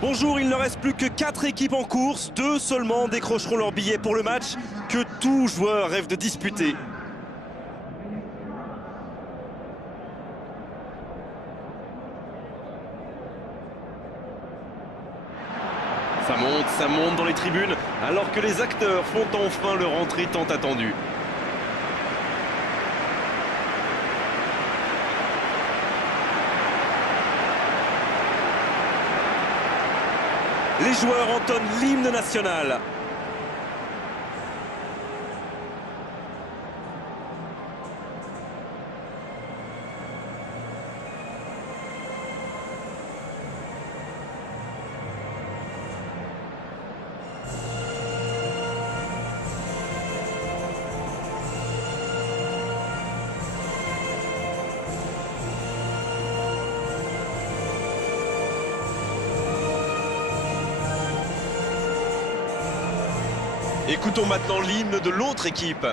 Bonjour, il ne reste plus que 4 équipes en course. 2 seulement décrocheront leur billet pour le match que tout joueur rêve de disputer. Ça monte dans les tribunes, alors que les acteurs font enfin leur entrée tant attendue. Les joueurs entonnent l'hymne national. Écoutons maintenant l'hymne de l'autre équipe.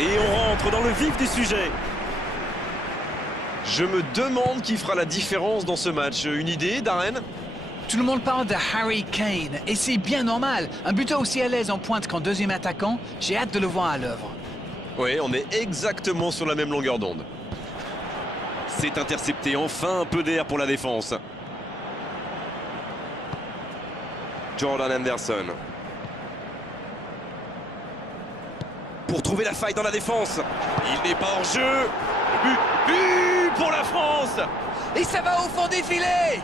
Et on rentre dans le vif du sujet. Je me demande qui fera la différence dans ce match. Une idée, Darren? Tout le monde parle de Harry Kane, et c'est bien normal. Un buteur aussi à l'aise en pointe qu'en deuxième attaquant, j'ai hâte de le voir à l'œuvre. Oui, on est exactement sur la même longueur d'onde. C'est intercepté, enfin un peu d'air pour la défense. Jordan Henderson. Pour trouver la faille dans la défense. Il n'est pas hors jeu. But pour la France. Et ça va au fond des filets.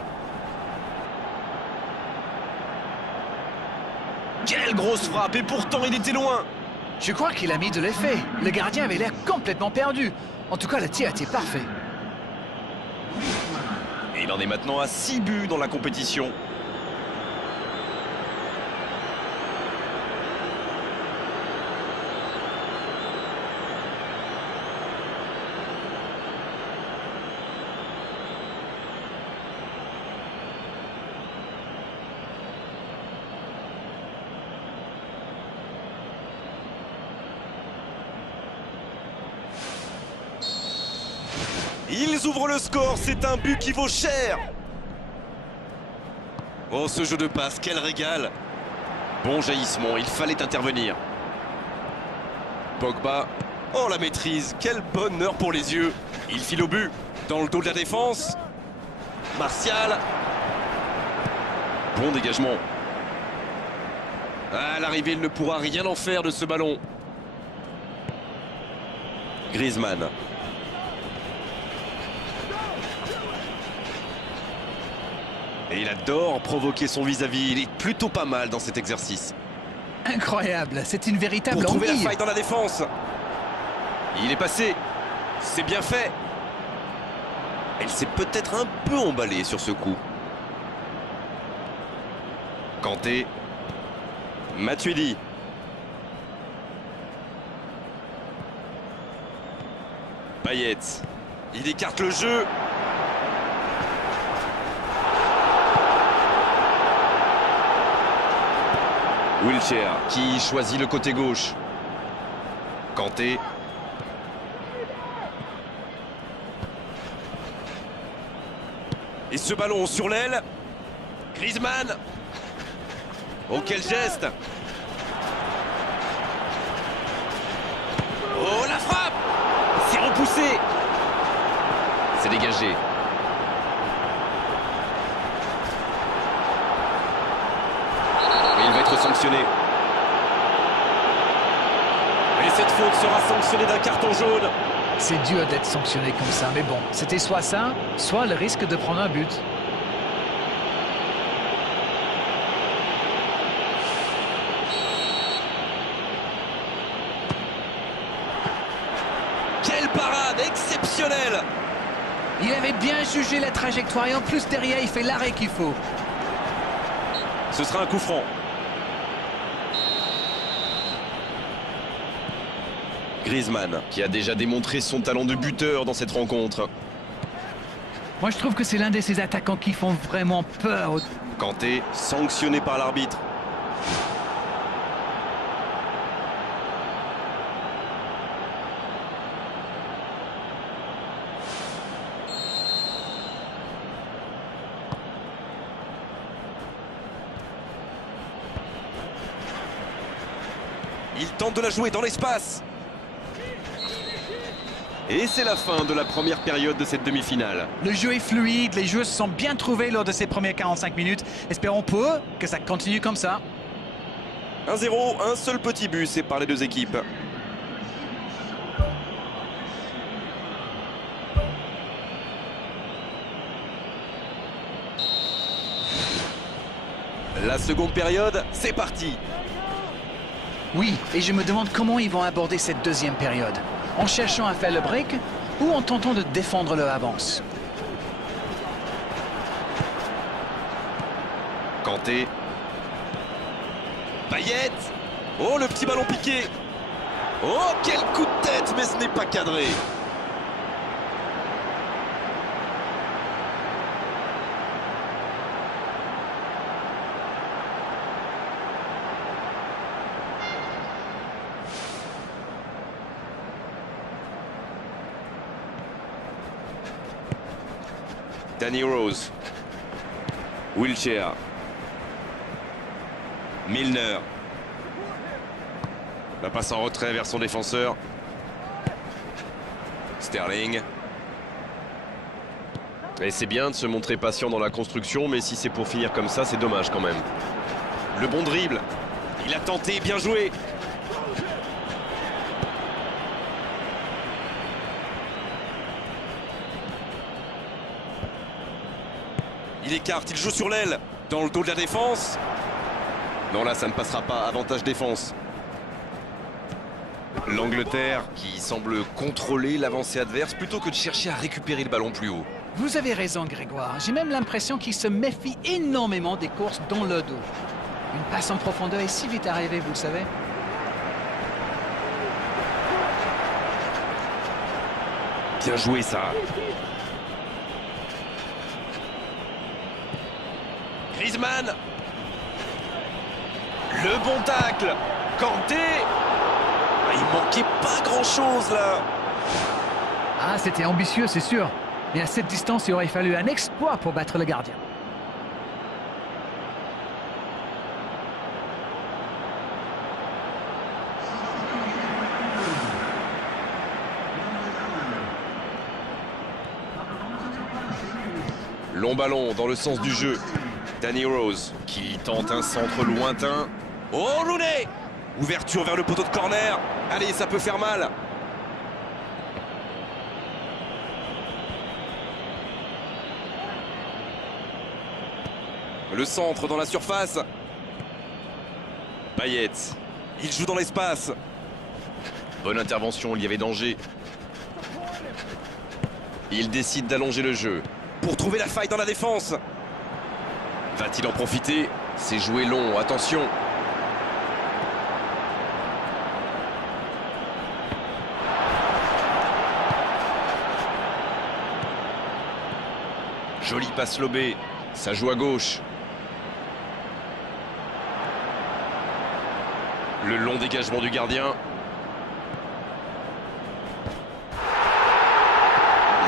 Quelle grosse frappe, et pourtant il était loin. Je crois qu'il a mis de l'effet. Le gardien avait l'air complètement perdu. En tout cas, le tir était parfait. Et il en est maintenant à 6 buts dans la compétition. Ils ouvrent le score, c'est un but qui vaut cher. Oh, ce jeu de passe, quel régal. Bon jaillissement, il fallait intervenir. Pogba, oh la maîtrise, quel bonheur pour les yeux. Il file au but, dans le dos de la défense. Martial. Bon dégagement. À l'arrivée, il ne pourra rien en faire de ce ballon. Griezmann. Et il adore provoquer son vis-à-vis. Il est plutôt pas mal dans cet exercice. Incroyable, c'est une véritable Pour trouver la envie. faille dans la défense. Il est passé. C'est bien fait. Elle s'est peut-être un peu emballée sur ce coup. Kanté. Matuidi. Payet. Il écarte le jeu. Wilshere qui choisit le côté gauche. Kanté. Et ce ballon sur l'aile. Griezmann. Oh, quel geste! Oh, la frappe! C'est repoussé! C'est dégagé. Et il va être sanctionné. Et cette faute sera sanctionnée d'un carton jaune. C'est dur d'être sanctionné comme ça, mais bon, c'était soit ça, soit le risque de prendre un but. Quelle parade exceptionnelle! Il avait bien jugé la trajectoire et en plus derrière, il fait l'arrêt qu'il faut. Ce sera un coup franc. Griezmann, qui a déjà démontré son talent de buteur dans cette rencontre. Moi, je trouve que c'est l'un de ces attaquants qui font vraiment peur. Kanté, sanctionné par l'arbitre. Il tente de la jouer dans l'espace. Et c'est la fin de la première période de cette demi-finale. Le jeu est fluide, les joueurs se sont bien trouvés lors de ces premières 45 minutes. Espérons pour eux que ça continue comme ça. 1-0, un seul petit but sépare les deux équipes. La seconde période, c'est parti. Oui, et je me demande comment ils vont aborder cette deuxième période. En cherchant à faire le break ou en tentant de défendre leur avance. Kanté. Payet. Oh, le petit ballon piqué. Oh, quel coup de tête, mais ce n'est pas cadré. Danny Rose. Wilshere. Milner. La passe en retrait vers son défenseur. Sterling. Et c'est bien de se montrer patient dans la construction, mais si c'est pour finir comme ça, c'est dommage quand même. Le bon dribble. Il a tenté, bien joué. Il écarte, il joue sur l'aile, dans le dos de la défense. Non, là, ça ne passera pas. Avantage défense. L'Angleterre qui semble contrôler l'avancée adverse plutôt que de chercher à récupérer le ballon plus haut. Vous avez raison, Grégoire. J'ai même l'impression qu'ils se méfient énormément des courses dans le dos. Une passe en profondeur est si vite arrivée, vous le savez. Bien joué, ça. Griezmann. Le bon tacle. Kanté. Il manquait pas grand-chose, là. Ah, c'était ambitieux, c'est sûr. Mais à cette distance, il aurait fallu un exploit pour battre le gardien. Long ballon dans le sens du jeu. Danny Rose qui tente un centre lointain. Oh, Rooney! Ouverture vers le poteau de corner. Allez, ça peut faire mal. Le centre dans la surface. Payet. Il joue dans l'espace. Bonne intervention, il y avait danger. Il décide d'allonger le jeu pour trouver la faille dans la défense. Va-t-il en profiter? C'est joué long, attention. Joli passe lobé, ça joue à gauche. Le long dégagement du gardien.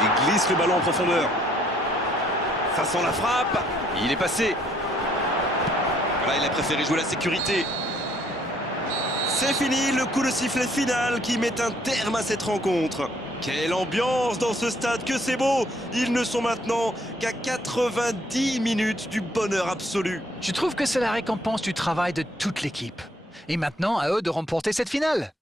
Il glisse le ballon en profondeur. Ça sent la frappe. Il est passé. Voilà, il a préféré jouer la sécurité. C'est fini, le coup de sifflet final qui met un terme à cette rencontre. Quelle ambiance dans ce stade, que c'est beau! Ils ne sont maintenant qu'à 90 minutes du bonheur absolu. Je trouve que c'est la récompense du travail de toute l'équipe. Et maintenant, à eux de remporter cette finale.